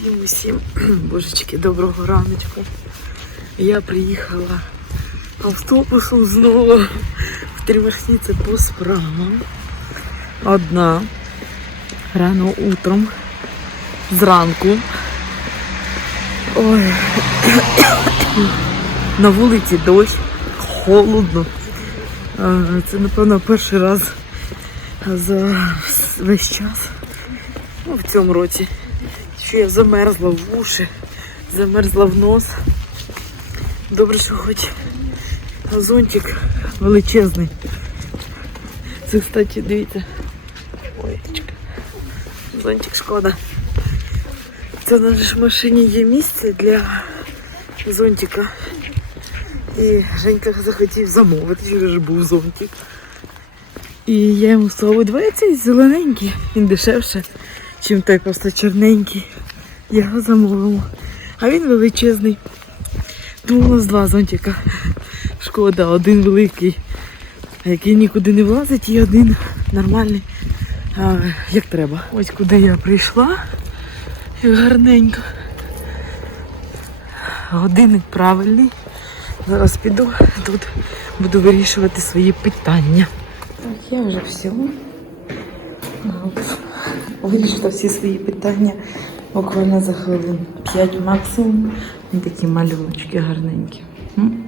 Усім, усім, божечки, доброго раночку. Я приїхала автобусом знову в Тримашніце по справам. Одна. Рано утром. Зранку. Ой. На вулиці дощ, холодно. Це, напевно, перший раз за весь час. Ну, в цьому році. Що я замерзла в уші, замерзла в нос. Добре, що хоч зонтик величезний. Це, кстати, дивіться. Ой. Зонтик шкода. Це в нашій машині є місце для зонтика. І Женька захотів замовити, ж був зонтик. І я йому сказала, давай цей зелененький, він дешевше, чим той просто чорненький. Його замовила. А він величезний. Тому у нас два зонтика. Шкода, один великий, який нікуди не влазить, і один нормальний, а, як треба. Ось куди я прийшла. Як гарненько. Годинник правильний. Зараз піду тут, буду вирішувати свої питання. Так, я вже все. Вирішила всі свої питання буквально за хвилин 5 максимум. Такі малюночки гарненькі. М?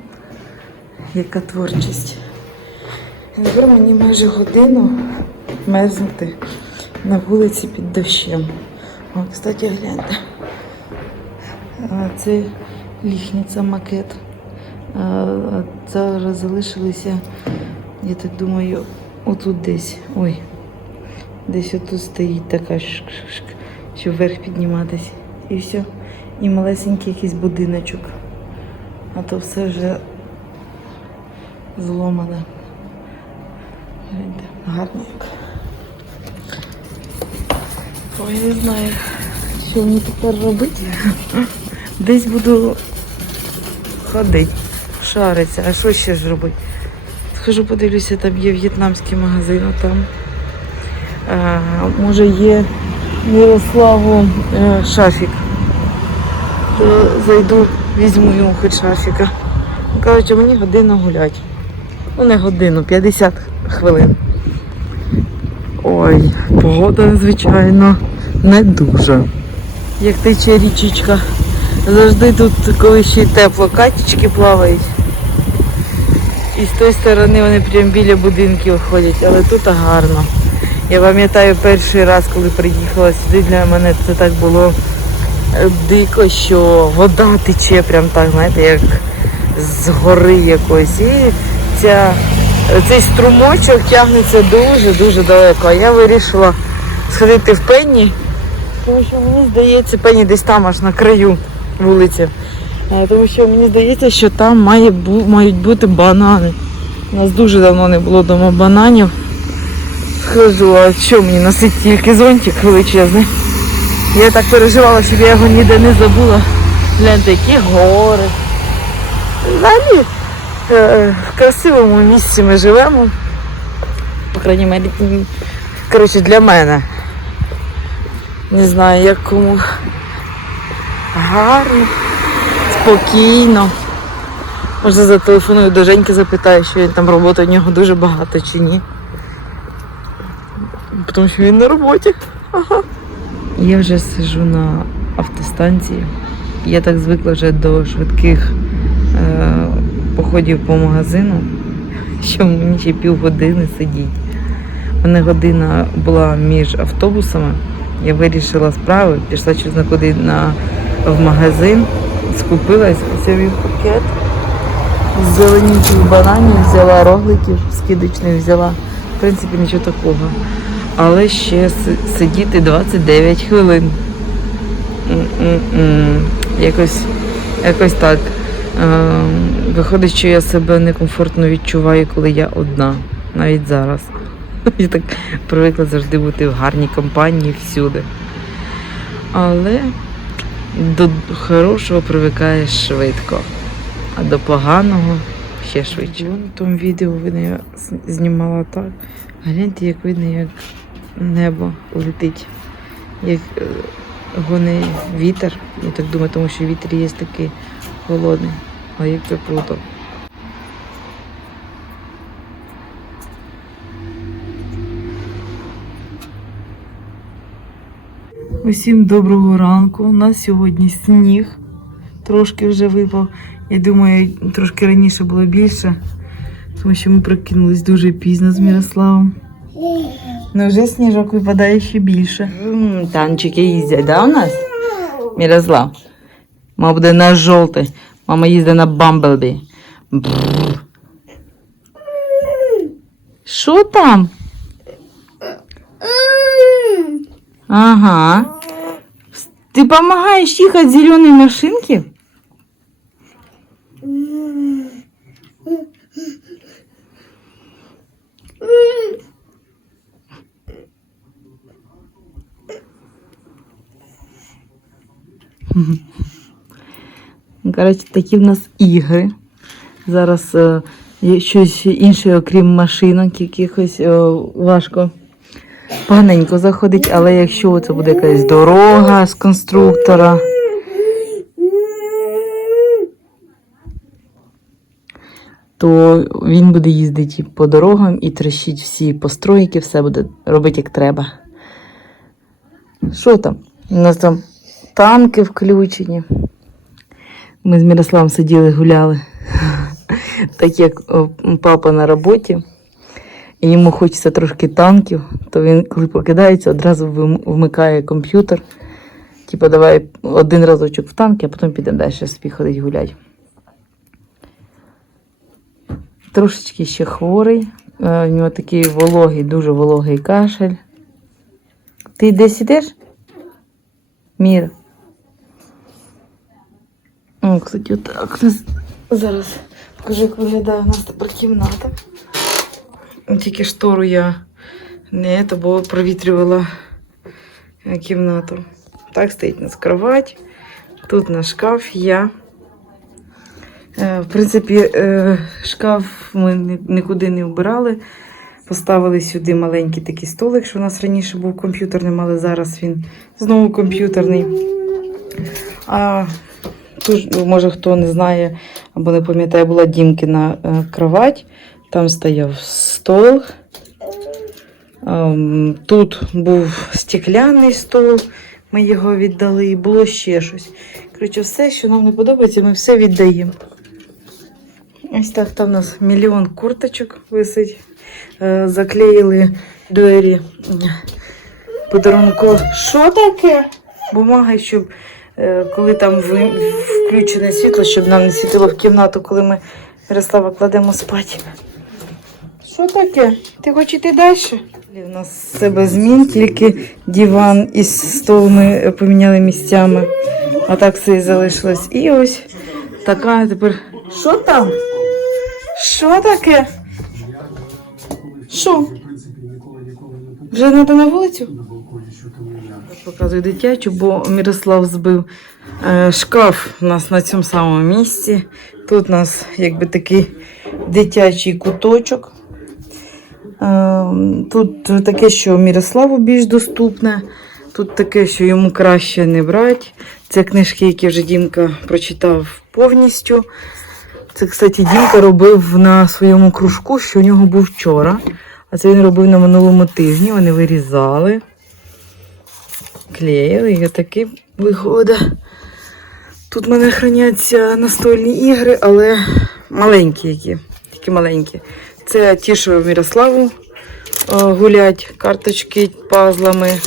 Яка творчість. Тепер мені майже годину мерзнути на вулиці під дощем. О, кстати, гляньте. Це ліхниця макет. Зараз залишилися, я так думаю, отут десь. Ой, десь отут стоїть така, щоб вверх підніматись. І все. І малесенький якийсь будиночок. А то все вже зломане. Як. Ой, не знаю, що мені тепер робити. Десь буду ходити, шариться. А що ще ж робити? Схожу, подивлюся, там є в'єтнамський магазин, а там. А, може є Ярославу е, шафік. То зайду, візьму йому хоч шафіка. Кажуть, мені годину гулять. Ну не годину, 50 хвилин. Ой, погода, звичайно, не дуже. Як тече річечка. Завжди тут, коли ще тепло, катічки плавають. І з тої сторони вони прямо біля будинків ходять, але тут гарно. Я пам'ятаю перший раз, коли приїхала сюди, для мене це так було е, дико, що вода тече прям так, знаєте, як з гори якоїсь. І ця, цей струмочок тягнеться дуже-дуже далеко. А я вирішила сходити в пенні, тому що мені здається, пенні десь там аж на краю вулиці. Е, Тому що мені здається, що там має, мають бути банани. У нас дуже давно не було вдома бананів. Схожу, а що мені носить тільки зонтик величезний. Я так переживала, щоб я його ніде не забула. Гляньте, які гори. Взагалі, е, в красивому місці ми живемо. По крайній мірі, м, коротше, для мене. Не знаю, як кому. Гарно, спокійно. Може зателефоную до Женьки, запитаю, що там роботи у нього дуже багато чи ні. Тому що він на роботі. Ага. Я вже сижу на автостанції. Я так звикла вже до швидких е, походів по магазину, що мені ще півгодини сидіть. У мене година була між автобусами. Я вирішила справи, пішла на куди на, в магазин, скупилась, взяв пакет з зелененьких бананів, взяла рогликів, скидочних взяла. В принципі, нічого такого. Але ще сидіти 29 хвилин. Якось, якось так. Ем, Виходить, що я себе некомфортно відчуваю, коли я одна, навіть зараз. Я так привикла завжди бути в гарній компанії всюди. Але до хорошого привикаєш швидко, а до поганого ще швидше. Вон в тому відео я знімала так. Гляньте, як видно, як небо летить. Як е, гони вітер. Я так думаю, тому що вітер є такий холодний. А як це круто. Усім доброго ранку. У нас сьогодні сніг. Трошки вже випав. Я думаю, трошки раніше було більше, тому що ми прокинулись дуже пізно з Мірославом. Ну вже сніжок випадає ще більше. Танчики їздять, да, у нас? Мірослав. Мама буде на жовтий. Мама їздить на Бамблбі. Бррр. Що там? Ага. Ты помогаешь ехать зеленой машинке? Коротше, такі в нас ігри. Зараз е, є щось інше, окрім машинок, якихось е, важко поганенько заходить, але якщо це буде якась дорога з конструктора. То він буде їздити по дорогам і трощить всі постройки, все буде робити як треба. Що там? У нас там танки включені. Ми з Мирославом сиділи, гуляли. Так як папа на роботі, і йому хочеться трошки танків, то він, коли прокидається, одразу вмикає комп'ютер. Типа, давай один разочок в танки, а потім підемо далі собі ходить гуляти. Трошечки ще хворий. Е, У нього такий вологий, дуже вологий кашель. Ти десь ідеш? Міра. О, кстати, отак. Зараз покажу, як виглядає у нас тепер кімната. Тільки штору я не то, бо провітрювала е, кімнату. Так стоїть у нас кровать. Тут наш шкаф я. Е, В принципі, е, шкаф ми нікуди не вбирали. Поставили сюди маленький такий столик, що у нас раніше був комп'ютерним, але зараз він знову комп'ютерний. А може, хто не знає або не пам'ятає, була Дімкіна е, кровать. Там стояв стол. Ем, Тут був стекляний стол, ми його віддали, і було ще щось. Коротше, все, що нам не подобається, ми все віддаємо. Ось так там у нас мільйон курточок висить. Е, Заклеїли двері подарунку. Що таке? Бумага, щоб коли там включене світло, щоб нам не світило в кімнату, коли ми Ярослава кладемо спати. Що таке? Ти хочеш йти далі? У нас все без змін, тільки диван і стол ми е, поміняли місцями. А так все і залишилось. І ось така тепер. Що там? Що таке? Що? Вже треба на вулицю? Показую дитячу, бо Мирослав збив е, шкаф у нас на цьому самому місці. Тут у нас якби такий дитячий куточок. Е, Тут таке, що Мирославу більш доступне. Тут таке, що йому краще не брати. Це книжки, які вже Дімка прочитав повністю. Це, кстати, Дімка робив на своєму кружку, що у нього був вчора. А це він робив на минулому тижні. Вони вирізали, клеїли і отакий виходить. Тут в мене храняться настольні ігри, але маленькі які. Тільки маленькі. Це ті, що Мірославу е, гулять, карточки пазлами,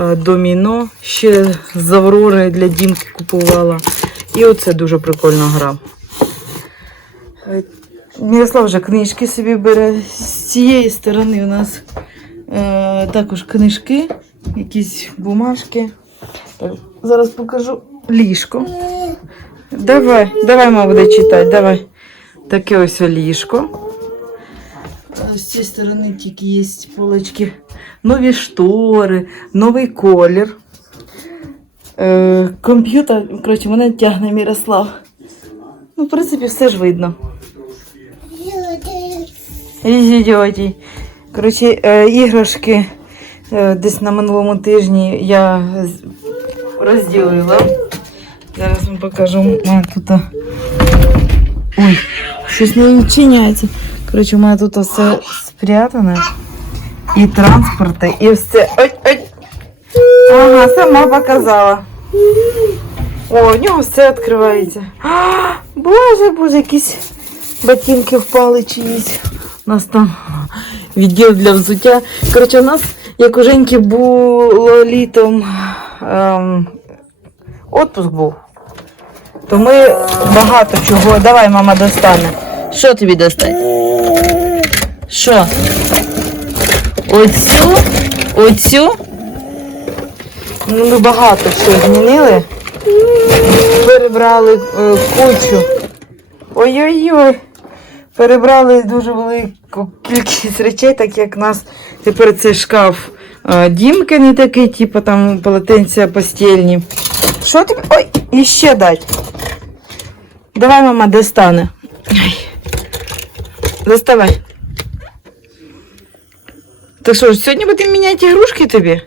е, доміно. Ще з Аврори для Дімки купувала. І оце дуже прикольна гра. Е, Мірослав вже книжки собі бере. З цієї сторони у нас е, також книжки, якісь бумажки. Так, зараз покажу ліжко. Давай, давай, мама буде читати, давай. Таке ось ліжко. З цієї сторони тільки є полочки. Нові штори, новий колір. Е, комп'ютер, коротше, мене тягне Мірослав. Ну, в принципі, все ж видно. Коротше, е, іграшки десь на минулому тижні я розділила. Зараз вам покажу. Мене тут. Ой, щось не відчиняється. Коротше, у мене тут все спрятане. І транспорти, і все. Ой, ой. Ага, сама показала. О, у нього все відкривається. А, Боже, боже, якісь ботинки впали чиїсь. У нас там відділ для взуття. Коротше, у нас, як у Женьки було літом, ем, отпуск був. То ми багато чого. Давай, мама, достане. Що тобі достать? Що? Оцю? Оцю? Ну, ми багато що змінили. Перебрали е, кучу. Ой-ой-ой. Перебрали дуже велику кількість речей, так як в нас тепер це шкаф дімки не такий, типу там полотенця постільні. Що тобі? Ой, і ще дать. Давай, мама, достане. Ай. Доставай. Так що ж, сьогодні будемо міняти ігрушки тобі?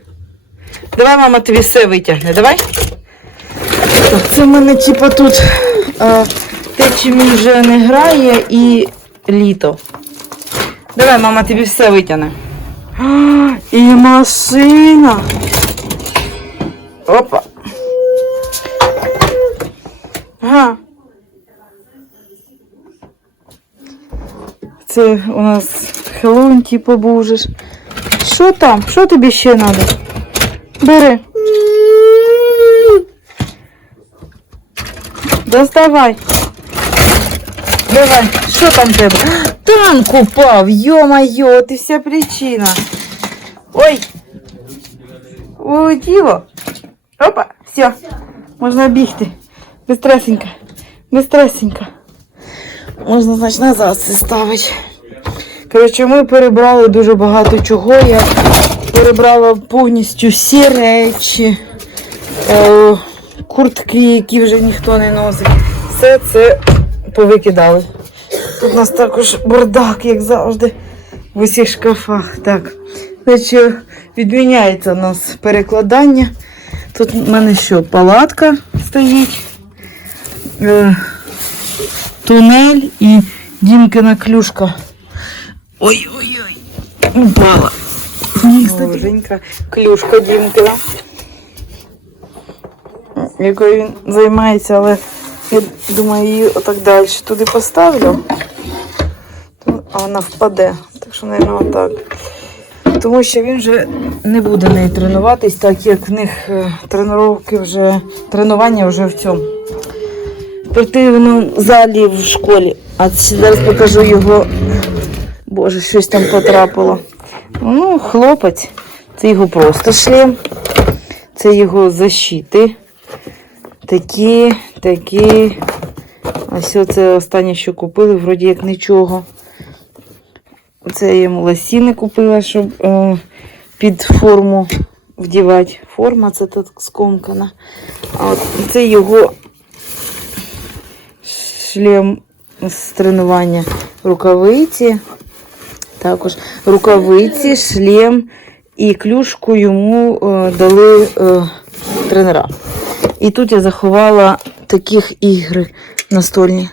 Давай, мама, тобі все витягне, давай. Так, це в мене типу тут а, те, чим він вже не грає, і літо. Давай, мама, тобі все витягне. І машина. Опа. Ага. Це у нас Хеллоуін, типу, був. Що там? Що тобі ще треба? Бери. Доставай. Давай, що там тебе? Танк упав, йо-моє, ти вся причина. Ой. Улетіло. Опа, все. Можна бігти. Бистресенько. Бистресенько. Можна, значить, назад це ставити. Коротше, ми перебрали дуже багато чого. Я перебрала повністю всі речі, е, куртки, які вже ніхто не носить. Все це повикидали. Тут у нас також бардак, як завжди, в усіх шкафах. Так. Значить, відміняється у нас перекладання. Тут в мене що, палатка стоїть, е, тунель і дімкина клюшка. Ой-ой-ой, упала. О, Женька, клюшка Дімкина. Якою він займається, але я думаю, її отак далі туди поставлю. А вона впаде. Так що, мабуть, отак. Тому що він вже не буде нею тренуватись, так як в них е, вже, тренування вже в цьому спортивному залі в школі. А зараз покажу його. Боже, щось там потрапило. Ну, хлопець. Це його просто шлем. Це його защити. Такі, такі. Ось це останнє, що купили, вроді як нічого. Це я йому лосіни купила, щоб е, під форму вдівати. Форма це тут скомкана. А от це його шлем з тренування. Рукавиці. Також рукавиці, шлем і клюшку йому е, дали е, тренера. І тут я заховала таких ігри настольні.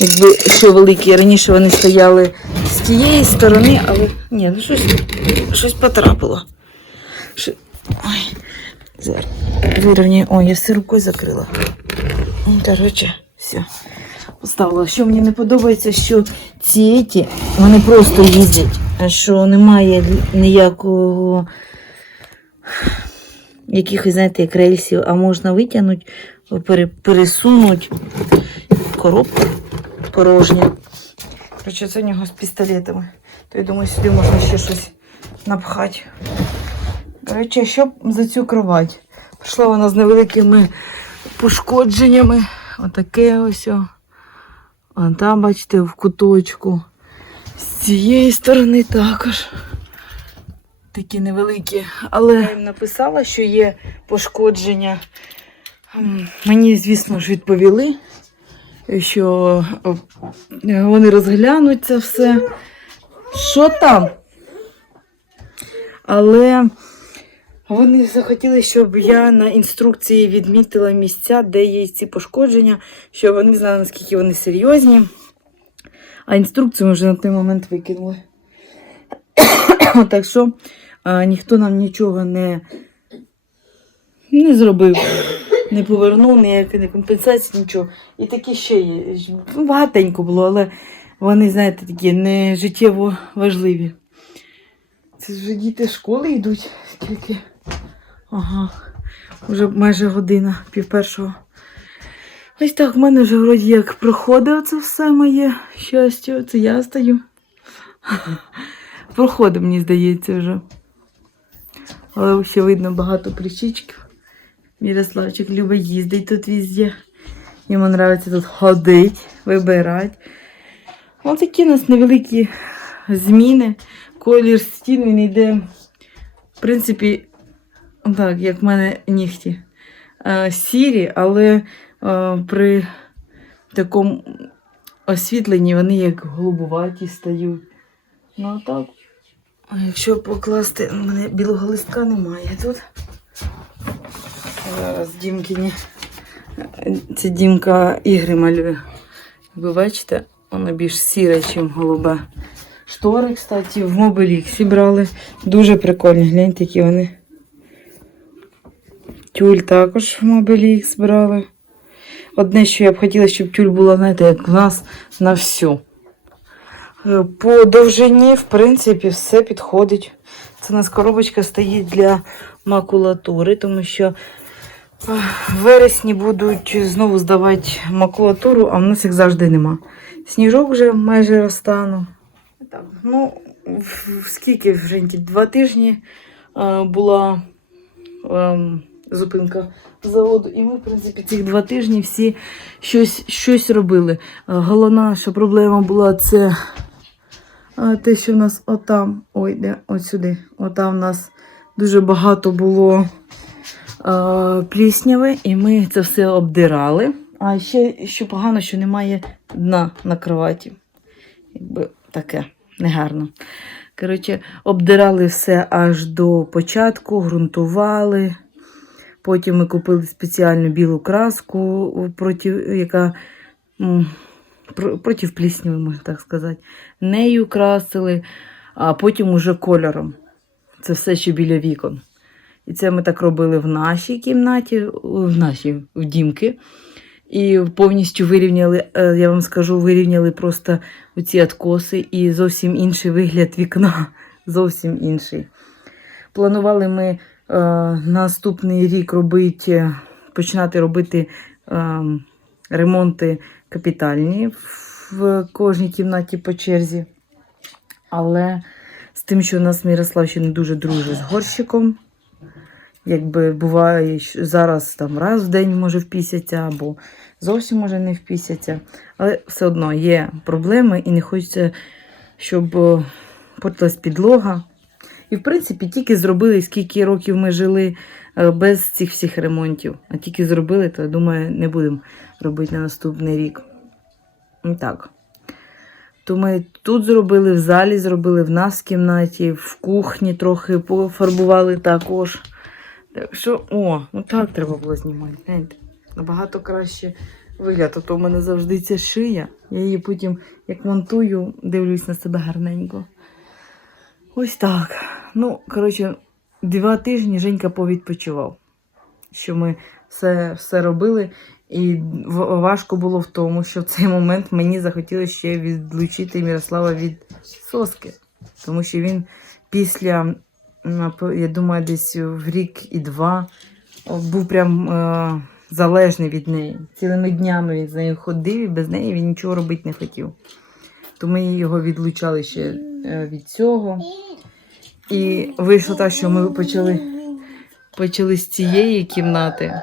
Якби що великі. Раніше вони стояли з тієї сторони, але ні, ну щось, щось потрапило. Що... Ой, зараз вирівняю. Ой, я все рукою закрила. Коротше, все. Поставила. Що мені не подобається, що ці ті, вони просто їздять, а що немає ніякого якихось, знаєте, як рельсів, а можна витягнути, пере, пересунути коробку порожню. Коротше, це у нього з пістолетами. То я думаю, сюди можна ще щось напхати. Коротше, що за цю кровать? Прийшла вона з невеликими пошкодженнями. Отаке ось. А там, бачите, в куточку. З цієї сторони також. Такі невеликі. Але я їм написала, що є пошкодження. Мені, звісно ж, відповіли, що е, вони розглянуть це все. Що там? Але Вони захотіли, щоб я на інструкції відмітила місця, де є ці пошкодження, щоб вони знали, наскільки вони серйозні. А інструкцію ми вже на той момент викинули. так що а, ніхто нам нічого не, не зробив, не повернув, ніякої компенсації, нічого. І такі ще є. Багатенько було, але вони, знаєте, такі не життєво важливі. Це вже діти з школи йдуть тільки. Ага, вже майже година, пів першого. Ось так в мене вже вроді як проходить це все моє щастя. Це я стою. Проходить, мені здається, вже. Але ще видно багато плічичків. Мірославчик любить їздить тут везде. Йому подобається тут ходити, вибирати. Ось такі у нас невеликі зміни. Колір стін він йде, в принципі, так, як в мене нігті. Е, сірі, але е, при такому освітленні вони як голубуваті стають. Ну так. Якщо покласти, у мене білого листка немає тут. Зараз Дімкіні. Це Дімка ігри малює. Ви бачите, воно більш сіре, ніж голубе. Штори, кстати, в мобіліксі брали. Дуже прикольні, гляньте, які вони. Тюль також в мобілікс брали. Одне, що я б хотіла, щоб тюль була, знаєте, як в нас на всю. Е, По довжині, в принципі, все підходить. Це у нас коробочка стоїть для макулатури, тому що е, в вересні будуть знову здавати макулатуру, а в нас їх завжди нема. Сніжок вже майже розтанув. Так, ну, скільки вже два тижні е, була ем, зупинка заводу, і ми, в принципі, цих два тижні всі щось, щось робили. Головна, що проблема була, це е, те, що в нас отам, ой, де, от сюди, отам в нас дуже багато було е, плісняви, і ми це все обдирали. А ще що погано, що немає дна на кроваті. Якби таке негарно. Коротше, обдирали все аж до початку, ґрунтували. Потім ми купили спеціальну білу краску, проти, яка проти плісняви, можна так сказати. Нею красили, а потім уже кольором. Це все ще біля вікон. І це ми так робили в нашій кімнаті, в нашій, в дімки. І повністю вирівняли, е, я вам скажу, вирівняли просто оці откоси і зовсім інший вигляд вікна. Зовсім інший. Планували ми е, наступний рік робити, починати робити е, ремонти капітальні в кожній кімнаті по черзі. Але з тим, що у нас Мірослав ще не дуже дружить з горщиком. Якби буває що зараз там раз в день може впісяться, або зовсім може не впісяться. Але все одно є проблеми і не хочеться, щоб е, портилась підлога. І, в принципі, тільки зробили, скільки років ми жили е, без цих всіх ремонтів. А тільки зробили, то я думаю, не будемо робити на наступний рік. Так. То ми тут зробили, в залі зробили, в нас в кімнаті, в кухні трохи пофарбували також. Так що, о, ну так треба було знімати. Гляньте. Набагато краще вигляд. А то в мене завжди ця шия. Я її потім, як монтую, дивлюсь на себе гарненько. Ось так. Ну, коротше, два тижні Женька повідпочивав. Що ми все, все робили. І важко було в тому, що в цей момент мені захотілося ще відлучити Мірослава від соски. Тому що він після, я думаю, десь в рік і два був прям е, залежний від неї. Цілими днями він з нею ходив і без неї він нічого робити не хотів. То ми його відлучали ще е, від цього. І вийшло так, що ми почали, почали з цієї кімнати.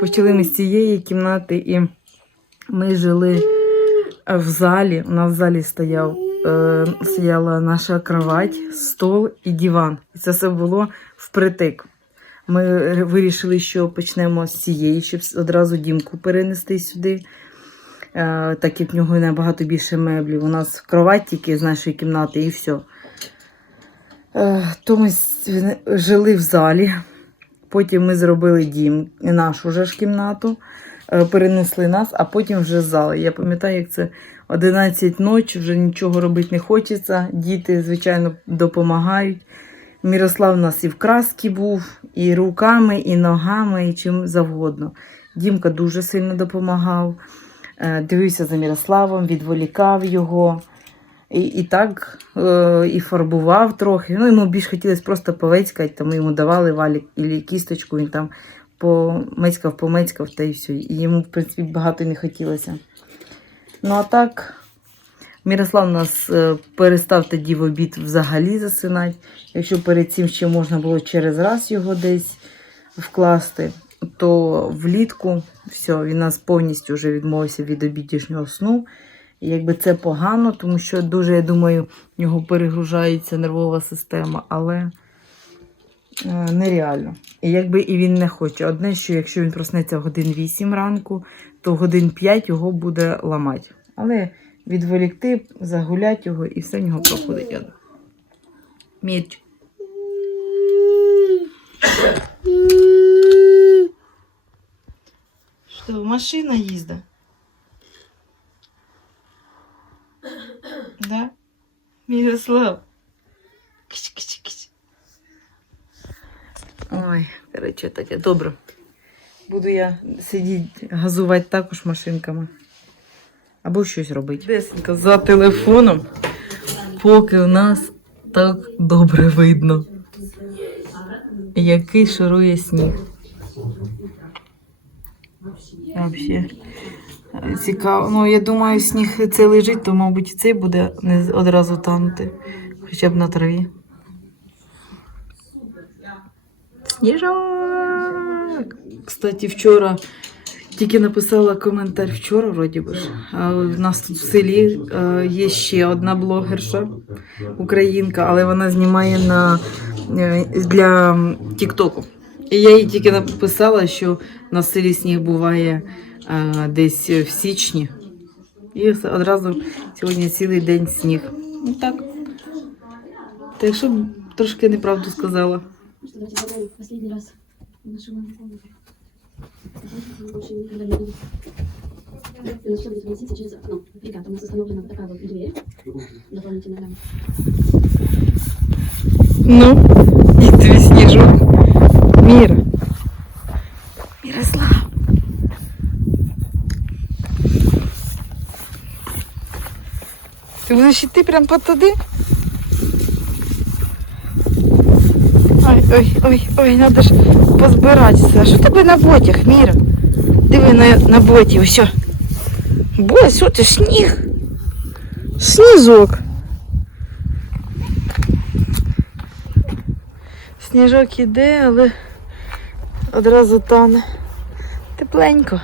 Почали ми з цієї кімнати, і ми жили в залі. У нас в залі стояв, е, стояла наша кровать, стол і диван. І це все було впритик. Ми вирішили, що почнемо з цієї, щоб одразу дімку перенести сюди. Е, так як в нього набагато більше меблів. У нас кровать тільки з нашої кімнати і все. Е, то ми жили в залі. Потім ми зробили дім, нашу ж кімнату, е, перенесли нас, а потім вже зал. Я пам'ятаю, як це 11 ночі, вже нічого робити не хочеться. Діти, звичайно, допомагають. Мірослав у нас і в краски був, і руками, і ногами, і чим завгодно. Дімка дуже сильно допомагав. Е, Дивився за Мірославом, відволікав його. І, і так е, і фарбував трохи. Ну, йому більш хотілося просто повецькати, тому йому давали валік і кісточку, він там помецькав, помецькав та й все. І йому, в принципі, багато не хотілося. Ну, а так, Мірослав у нас е, перестав тоді в обід взагалі засинати. Якщо перед цим ще можна було через раз його десь вкласти, то влітку все, він нас повністю вже відмовився від обідішнього сну. І якби це погано, тому що дуже, я думаю, в нього перегружається нервова система, але е, нереально. І якби і він не хоче. Одне, що якщо він проснеться в годин 8 ранку, то годин 5 його буде ламати. Але відволікти, загуляти його і все в нього проходить. Мірч. Що, машина їздить? Да? Мирослав. Кич, кич, кич. Ой, коротше, таке добре. Буду я сидіти, газувати також машинками. Або щось робити. Десенька за телефоном, поки у нас так добре видно. Який шарує сніг. Взагалі. Цікаво. Ну, я думаю, сніг це лежить, то, мабуть, і цей буде не одразу танути. Хоча б на траві. Сніжок! Кстати, вчора тільки написала коментар вчора, вроді би. ж. В нас тут в селі е, є ще одна блогерша, українка, але вона знімає на, е, для Тіктоку. І я їй тільки написала, що на селі сніг буває е, десь в січні. І одразу сьогодні цілий день сніг. Ну так. Так що трошки неправду сказала. Последний раз И будет выноситься через окно. Ребята, у нас установлена такая вот дверь. Дополнительная рамка. Ну, і твій сніжок. Міра. Мирослав. Ти будеш йти прям по туди? Ой, ой, ой, треба ж позбиратися. Що тебе на ботях, Міра? Диви на, на боті, ось. Бо, що ти сніг? Сніжок. Сніжок іде, але одразу тане. Тепленько.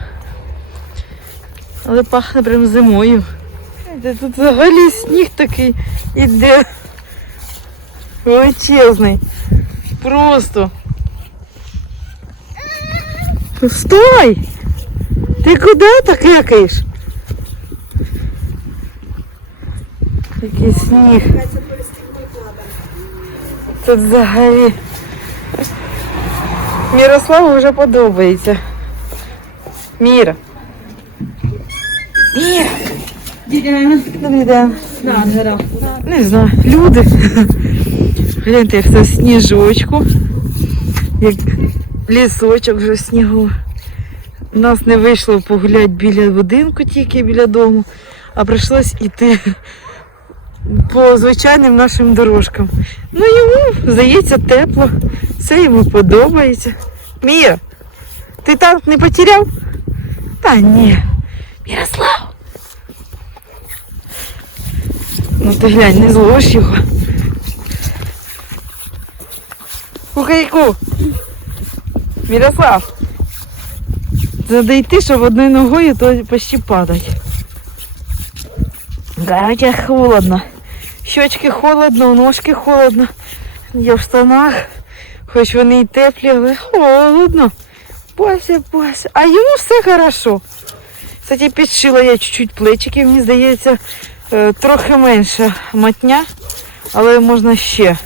Але пахне прям зимою. Тут взагалі сніг такий іде. Величезний. Просто. Стой! Ти куди так якаєш? Який сніг. Тут взагалі. Мірославу вже подобається. Міра. Міра. Добрий день. Не знаю. Люди. Гляньте, як це в сніжочку. Як лісочок вже в снігу. У нас не вийшло погуляти біля будинку, тільки біля дому, а прийшлось іти по звичайним нашим дорожкам. Ну йому, здається, тепло. Все йому подобається. Міра, ти танк не потеряв? Та ні. Мірослав. Ну ти глянь, не зловиш його. Кукайку. Мірослав. Треба щоб одною ногою то почти падать. Короче, холодно. Щечки холодно, ножки холодно. Я в штанах. Хоч вони і теплі, але холодно. Бася, бася. А йому все хорошо. Кстати, підшила я чуть-чуть плечики, мені здається, е, трохи менша матня, але можна ще.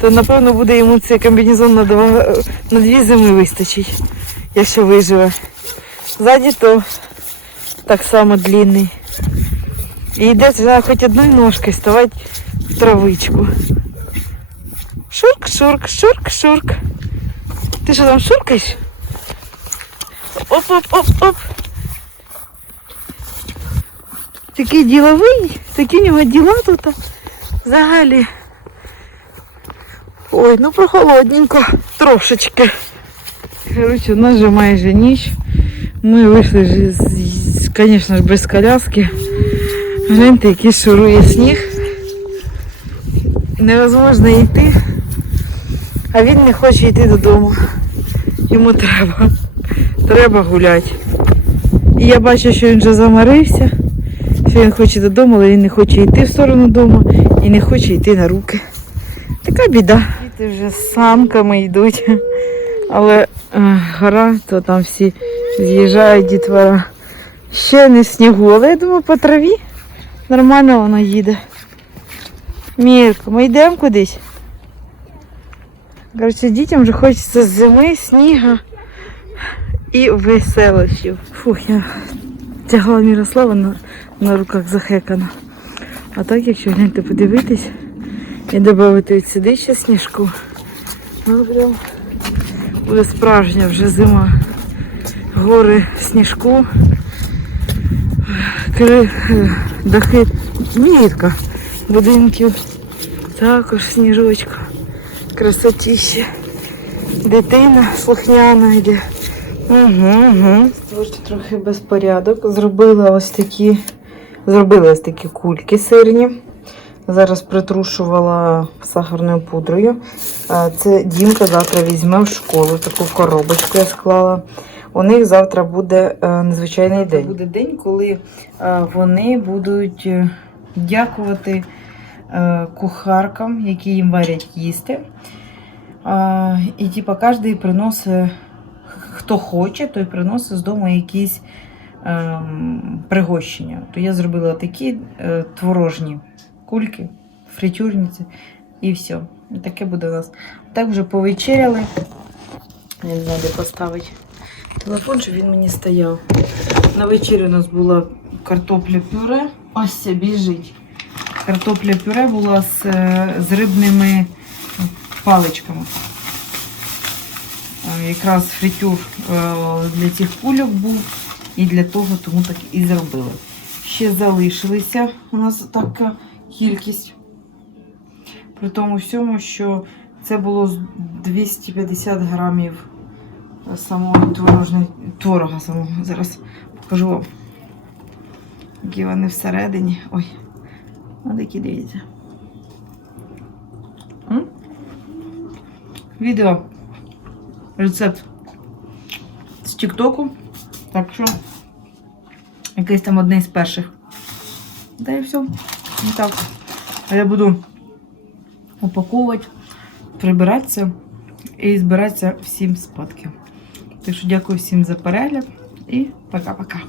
То напевно буде йому цей комбінезон на, два, на дві зими вистачить, якщо виживе. Ззаді то так само длинний. І йде треба хоч одною ножкою ставати в травичку. Шурк, шурк, шурк, шурк. Ти що там шуркаєш? Оп, оп, оп, оп. Такий діловий, такі в нього діла тут. Взагалі. Ой, ну прохолодненько, трошечки. Коротше, у нас же майже ніч. Ми вийшли звісно ж, без коляски. Гляньте, який шурує сніг. Невозможно йти. А він не хоче йти додому. Йому треба. Треба гуляти. І я бачу, що він вже замарився, що він хоче додому, але він не хоче йти в сторону дому і не хоче йти на руки. Така біда. Діти вже з санками йдуть. Але е, гора, то там всі з'їжджають дітвора. Ще не снігу, але я думаю, по траві нормально воно їде. Мірко, ми йдемо кудись. Коротше, дітям вже хочеться зими, сніга і веселощів. Фух, я тягла Мірослава на, на руках захекана. А так, якщо гляньте подивитись і додати от сюди ще сніжку, ну прям буде справжня вже зима. Гори сніжку, кри, е, дахи, мітка будинків, також сніжочка, красотіще. Дитина слухняна йде. Угу, угу. Творчо трохи безпорядок. Зробила ось такі, зробила ось такі кульки сирні. Зараз притрушувала сахарною пудрою. Це Дімка завтра візьме в школу. Таку коробочку я склала. У них завтра буде е, надзвичайний день. Буде день, коли е, вони будуть е, дякувати кухаркам, які їм варять їсти. І типа кожен приносить, хто хоче, той приносить з дому якісь ем, пригощення. То я зробила такі творожні кульки, фритюрниці і все. Таке буде у нас. Так вже повечеряли. Я не знаю, де поставити телефон, щоб він мені стояв. На вечері у нас була картопля пюре. Ось це біжить. Картопля пюре була з, е, з рибними паличками. Е, Якраз фритюр е, для цих кульок був і для того, тому так і зробили. Ще залишилися у нас така кількість. При тому всьому, що це було 250 грамів самого творожної творога самого. Зараз покажу вам. Які вони всередині. Ой, такі дивіться. Відео. Рецепт з Тіктоку. Так що якийсь там одне з перших. Та і все. І так. А я буду упаковувати, прибиратися і збиратися всім спадки. Так що дякую всім за перегляд і пока-пока.